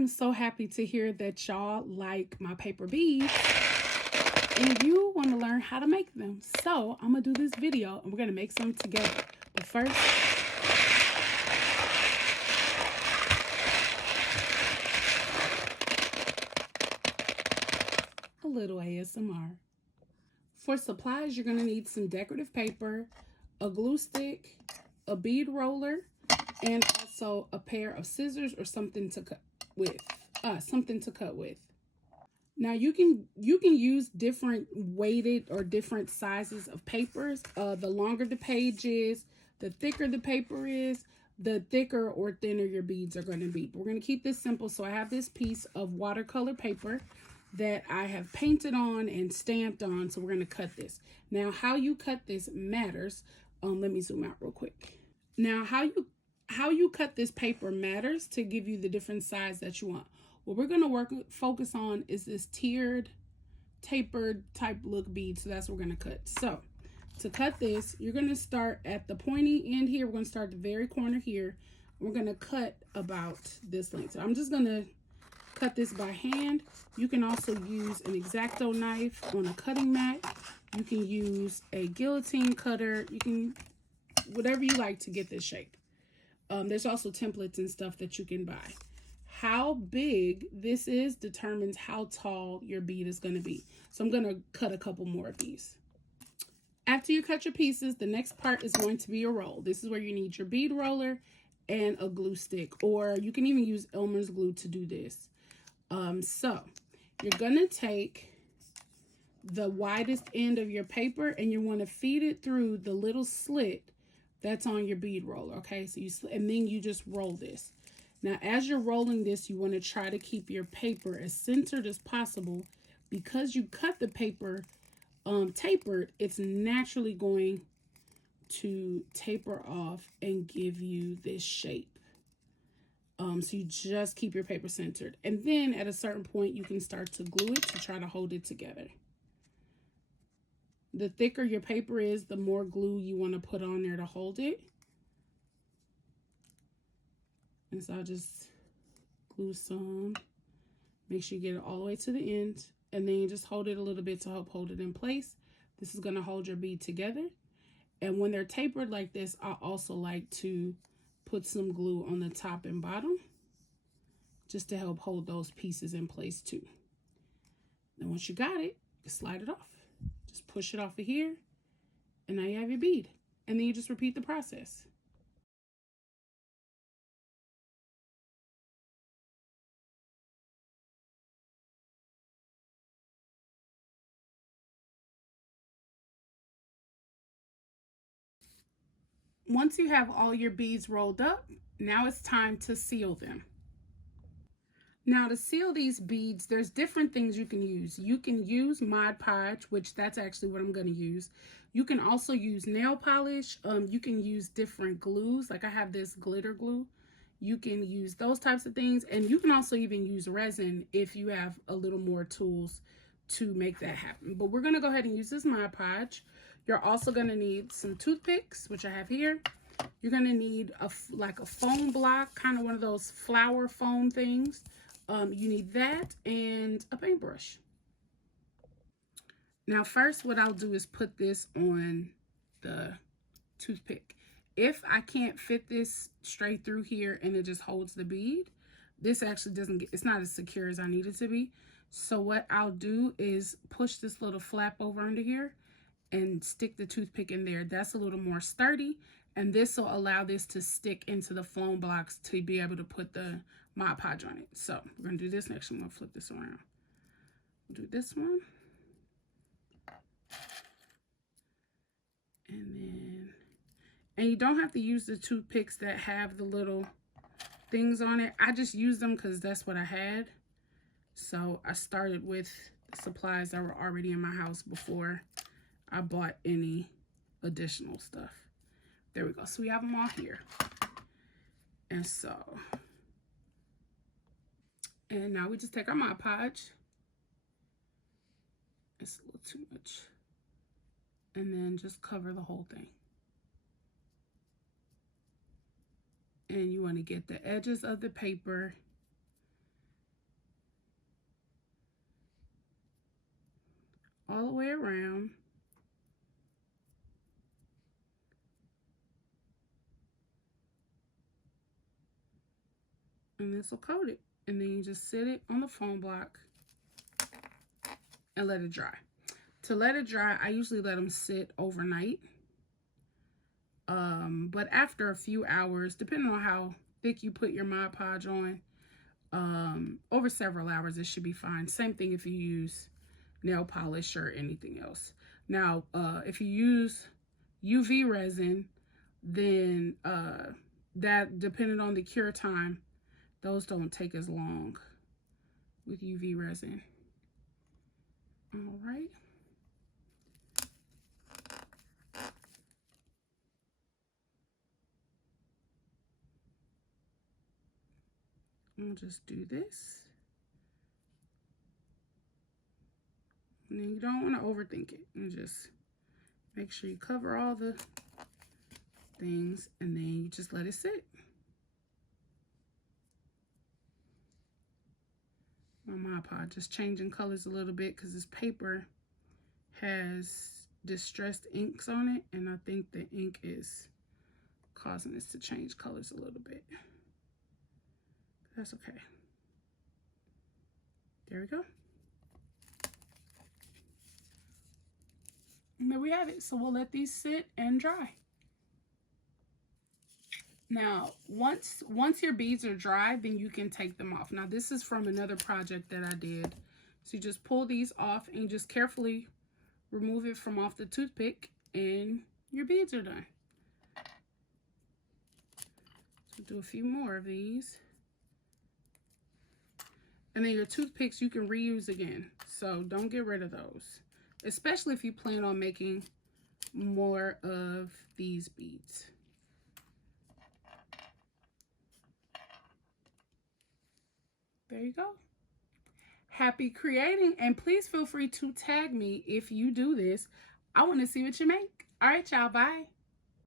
am so happy to hear that y'all like my paper beads and you want to learn how to make them. So I'm going to do this video and we're going to make some together. But first, a little ASMR. For supplies, you're going to need some decorative paper, a glue stick, a bead roller, and also a pair of scissors or something to cut with. Now you can use different weighted or different sizes of papers. The longer the page is, the thicker the paper is, the thicker or thinner your beads are going to be. But we're going to keep this simple. So I have this piece of watercolor paper that I have painted on and stamped on. So we're going to cut this. Now how you cut this matters. Let me zoom out real quick. Now how you cut this paper matters to give you the different size that you want. What we're going to focus on is this tiered, tapered type look bead. So that's what we're going to cut. So to cut this, you're going to start at the pointy end here. We're going to start at the very corner here. We're going to cut about this length. So I'm just going to cut this by hand. You can also use an X-Acto knife on a cutting mat. You can use a guillotine cutter. You can, whatever you like to get this shape. There's also templates and stuff that you can buy. How big this is determines how tall your bead is going to be. So I'm going to cut a couple more of these. After you cut your pieces, the next part is going to be your roll. This is where you need your bead roller and a glue stick, or you can even use Elmer's glue to do this. So you're going to take the widest end of your paper and you want to feed it through the little slit that's on your bead roller. Okay, so and then you just roll this. Now, as you're rolling this, you want to try to keep your paper as centered as possible. Because you cut the paper tapered, it's naturally going to taper off and give you this shape. So you just keep your paper centered. And then at a certain point, you can start to glue it to try to hold it together. The thicker your paper is, the more glue you want to put on there to hold it. And so I'll just glue some. Make sure you get it all the way to the end. And then you just hold it a little bit to help hold it in place. This is going to hold your bead together. And when they're tapered like this, I also like to put some glue on the top and bottom just to help hold those pieces in place too. Then once you got it, you slide it off. Just push it off of here. And now you have your bead. And then you just repeat the process. Once you have all your beads rolled up, now it's time to seal them. Now to seal these beads, there's different things you can use. You can use Mod Podge, which that's actually what I'm going to use. You can also use nail polish. You can use different glues. Like I have this glitter glue. You can use those types of things. And you can also even use resin if you have a little more tools to make that happen. But we're going to go ahead and use this Mod Podge. You're also going to need some toothpicks, which I have here. You're going to need like a foam block, kind of one of those flower foam things. You need that and a paintbrush. Now first what I'll do is put this on the toothpick. If I can't fit this straight through here and it just holds the bead, this actually it's not as secure as I need it to be. So what I'll do is push this little flap over under here and stick the toothpick in there. That's a little more sturdy, and this will allow this to stick into the foam blocks to be able to put the Mod Podge on it. So we're going to do this next. I'm going to flip this around. We'll do this one. And you don't have to use the toothpicks that have the little things on it. I just use them because that's what I had. So I started with the supplies that were already in my house before I bought any additional stuff. There we go. So we have them all here. And now we just take our Mod Podge. It's a little too much. And then just cover the whole thing. And you want to get the edges of the paper all the way around. And this will coat it. And then you just sit it on the foam block and let it dry. To let it dry, I usually let them sit overnight. But after a few hours, depending on how thick you put your Mod Podge on, over several hours, it should be fine. Same thing if you use nail polish or anything else. Now, if you use UV resin, then that, depending on the cure time, those don't take as long with UV resin. All right. I'll just do this. And then you don't want to overthink it. And just make sure you cover all the things, and then you just let it sit. My Mod Podge just changing colors a little bit because this paper has distressed inks on it, and I think the ink is causing this to change colors a little bit. That's okay. There we go. And there we have it. So we'll let these sit and dry. Now, once your beads are dry, then you can take them off. Now, this is from another project that I did. So you just pull these off and just carefully remove it from off the toothpick, and your beads are done. So do a few more of these. And then your toothpicks you can reuse again. So don't get rid of those, especially if you plan on making more of these beads. There you go. Happy creating, and please feel free to tag me if you do this. I want to see what you make. All right, y'all, bye.